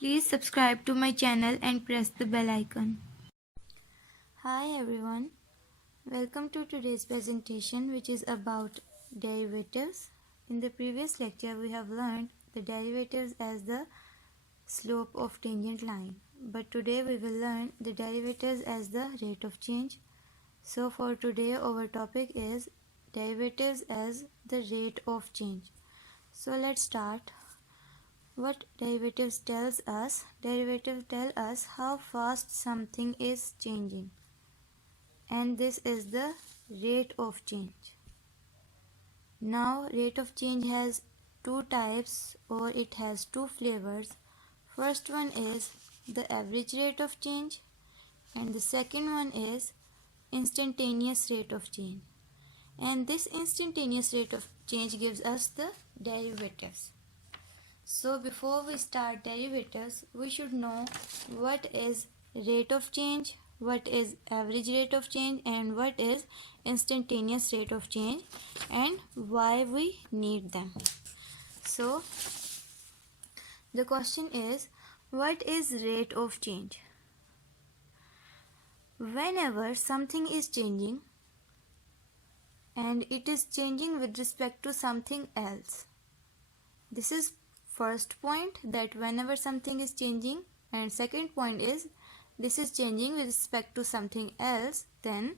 Please subscribe to my channel and press the bell icon. Hi everyone, welcome to today's presentation, which is about derivatives. In the previous lecture we have learned the derivatives as the slope of tangent line, but today we will learn the derivatives as the rate of change. So for today our topic is derivatives as the rate of change. So let's start. What derivatives tells us? Derivatives tell us how fast something is changing, and this is the rate of change. Now rate of change has two types, or it has two flavors. First one is the average rate of change, and the second one is instantaneous rate of change. And this instantaneous rate of change gives us the derivatives. So before we start derivatives, we should know what is rate of change, what is average rate of change, and what is instantaneous rate of change, and why we need them. So the question is, what is rate of change? Whenever something is changing and it is changing with respect to something else. This is first point, that whenever something is changing, and second point is this is changing with respect to something else, then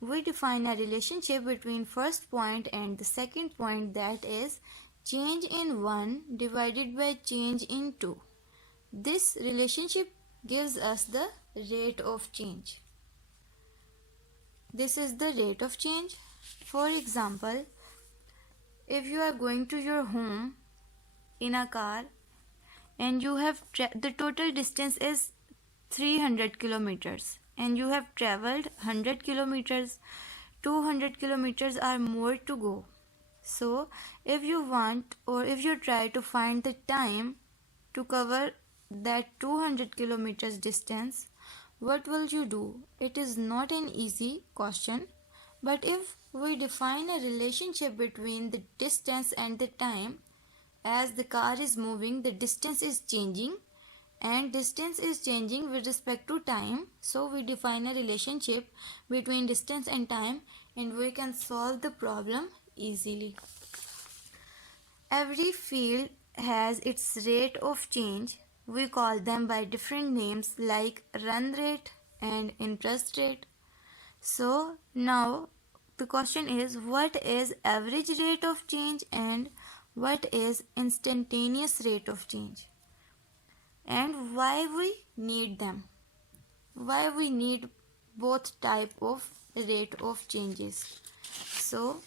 we define a relationship between first point and the second point, that is change in 1 divided by change in 2. This relationship gives us the rate of change. This is the rate of change. For example, if you are going to your home in a car and you have the total distance is 300 kilometers and you have traveled 100 kilometers, 200 kilometers are more to go. So if you want, or if you try to find the time to cover that 200 kilometers distance, what will you do? It is not an easy question, but if we define a relationship between the distance and the time, as the car is moving, the distance is changing, and distance is changing with respect to time. So we define a relationship between distance and time, and we can solve the problem easily. Every field has its rate of change. We call them by different names like run rate and interest rate. So now the question is, what is average rate of change and what is instantaneous rate of change, and why we need them? Why we need both type of rate of changes? So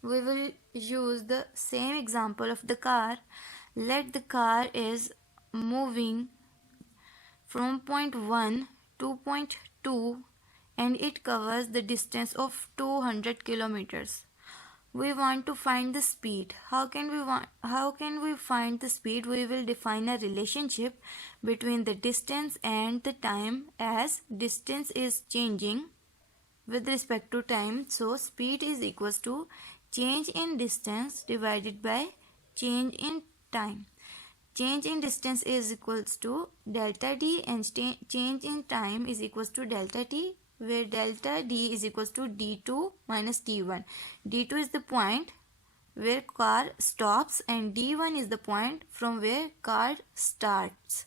we will use the same example of the car. Let the car is moving from point 1 to point 2 and it covers the distance of 200 kilometers. We want to find the speed. How can we find the speed? We will define a relationship between the distance and the time, as distance is changing with respect to time. So speed is equals to change in distance divided by change in time. Change in distance is equals to delta d, and change in time is equals to delta t, where delta d is equals to d2 minus d1. d2 is the point where car stops and d1 is the point from where car starts.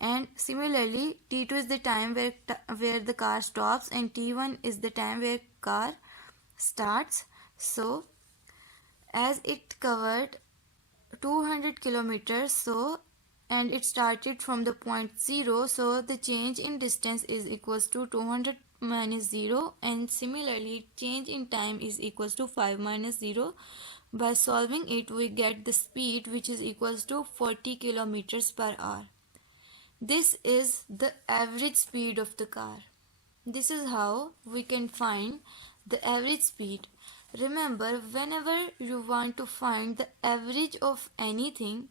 And similarly, t2 is the time where the car stops, and t1 is the time where car starts. So as it covered 200 kilometers, and it started from the point 0, so the change in distance is equals to 200 minus 0, and similarly change in time is equals to 5 minus 0. By solving it, we get the speed, which is equals to 40 kilometers per hour. This is the average speed of the car. This is how we can find the average speed. Remember, whenever you want to find the average of anything,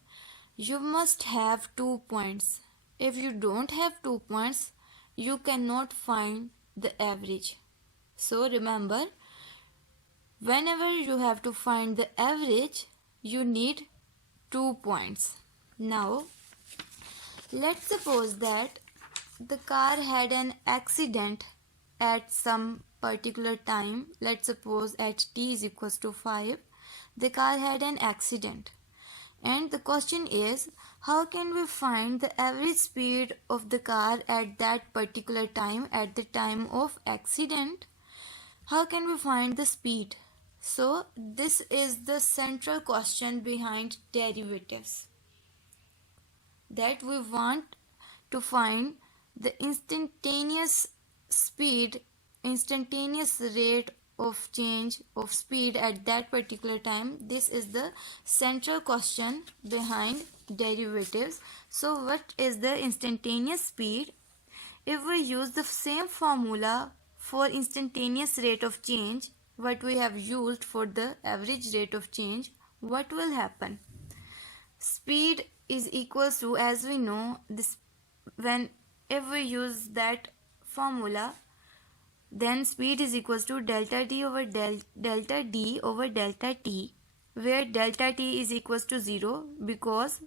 you must have 2 points. If you don't have 2 points, you cannot find the average. So remember, whenever you have to find the average, you need 2 points. Now Let's suppose that the car had an accident at some particular time. Let's suppose at t is equals to 5, the car had an accident. And the question is, how can we find the average speed of the car at that particular time, at the time of accident? How can we find the speed? So this is the central question behind derivatives, that we want to find the instantaneous speed, instantaneous rate of change of speed at that particular time. This is the central question behind derivatives. So what is the instantaneous speed? If we use the same formula for instantaneous rate of change what we have used for the average rate of change, what will happen? Speed is equals to, as we know, this, when if we use that formula, then speed is equals to delta d over delta d over delta t, where delta t is equals to 0 because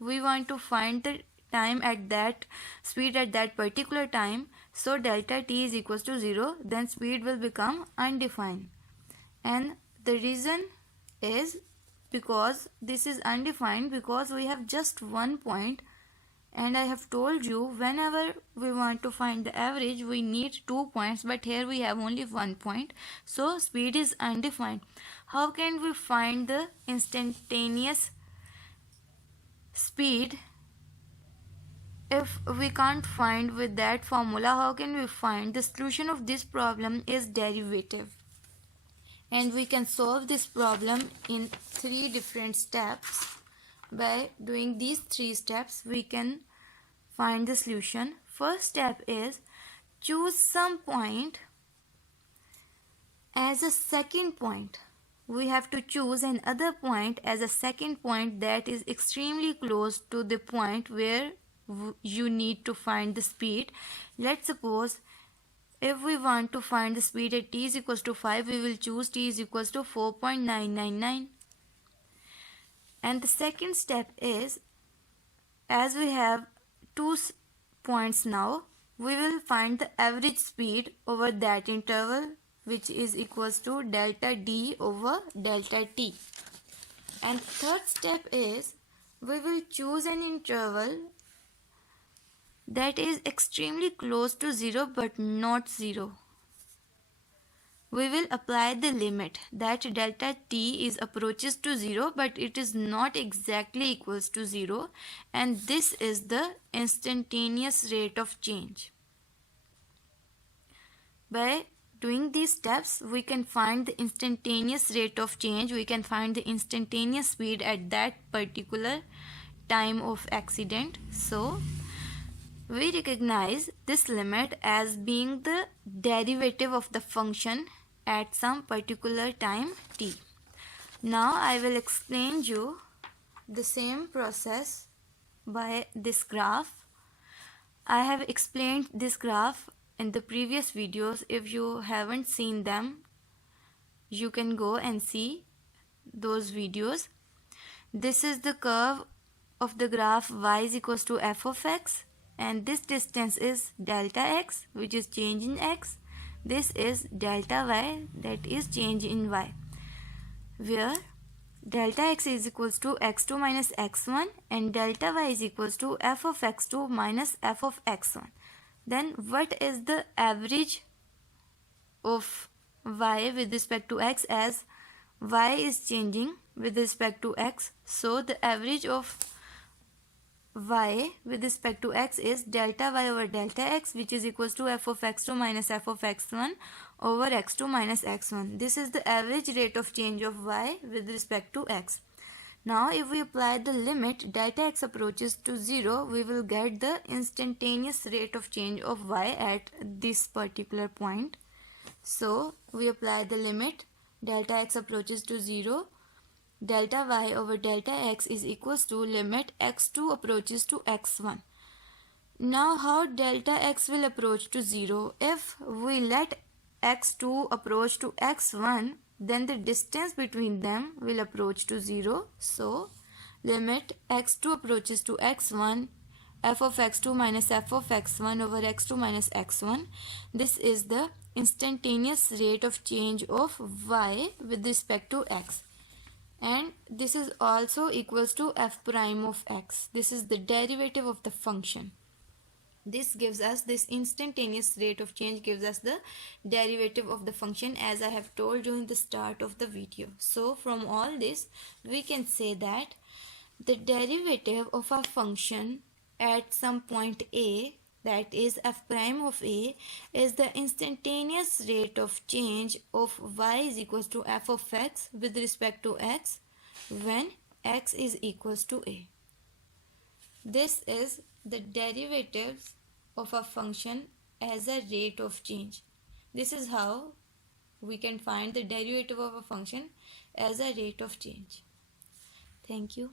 we want to find the time at that speed at that particular time. So delta t is equals to 0, then speed will become undefined. And the reason is because this is undefined because we have just one point, and I have told you whenever we want to find the average we need 2 points, but here we have only 1 point, so speed is undefined. How can we find the instantaneous speed if we can't find with that formula? How can we find? The solution of this problem is derivative, and we can solve this problem in 3 different steps. By doing these 3 steps we can find the solution. First step is choose some point as a second point. We have to choose another point as a second point that is extremely close to the point where you need to find the speed. Let's suppose if we want to find the speed at t is equals to 5, we will choose t is equals to 4.999. And the second step is, as we have 2 points now, we will find the average speed over that interval, which is equals to delta d over delta t. And third step is, we will choose an interval that is extremely close to 0 but not 0. We will apply the limit that delta t is approaches to 0 but it is not exactly equals to 0, and this is the instantaneous rate of change. By doing these steps we can find the instantaneous rate of change, we can find the instantaneous speed at that particular time of accident. So we recognize this limit as being the derivative of the function at some particular time t. Now I will explain you the same process by this graph. I have explained this graph in the previous videos. If you haven't seen them, you can go and see those videos. This is the curve of the graph y is equals to f of x, and this distance is delta x, which is change in x. This is delta y, that is change in y, where delta x is equals to x2 minus x1 and delta y is equals to f of x2 minus f of x1. Then what is the average of y with respect to x, as y is changing with respect to x? So the average of y with respect to x is delta y over delta x, which is equals to f of x2 minus f of x1 over x2 minus x1. This is the average rate of change of y with respect to x. Now if we apply the limit delta x approaches to 0, we will get the instantaneous rate of change of y at this particular point. So we apply the limit delta x approaches to 0, delta y over delta x is equals to limit x2 approaches to x1. Now how delta x will approach to 0? If we let x2 approach to x1, then the distance between them will approach to 0. So limit x2 approaches to x1, f of x2 minus f of x1 over x2 minus x1. This is the instantaneous rate of change of y with respect to x. And this is also equals to f prime of x. This is the derivative of the function. This gives us, this instantaneous rate of change gives us the derivative of the function, as I have told you in the start of the video. So from all this we can say that the derivative of a function at some point a, that is f prime of a, is the instantaneous rate of change of y is equals to f of x with respect to x when x is equals to a. This is the derivatives of a function as a rate of change. This is how we can find the derivative of a function as a rate of change. Thank you.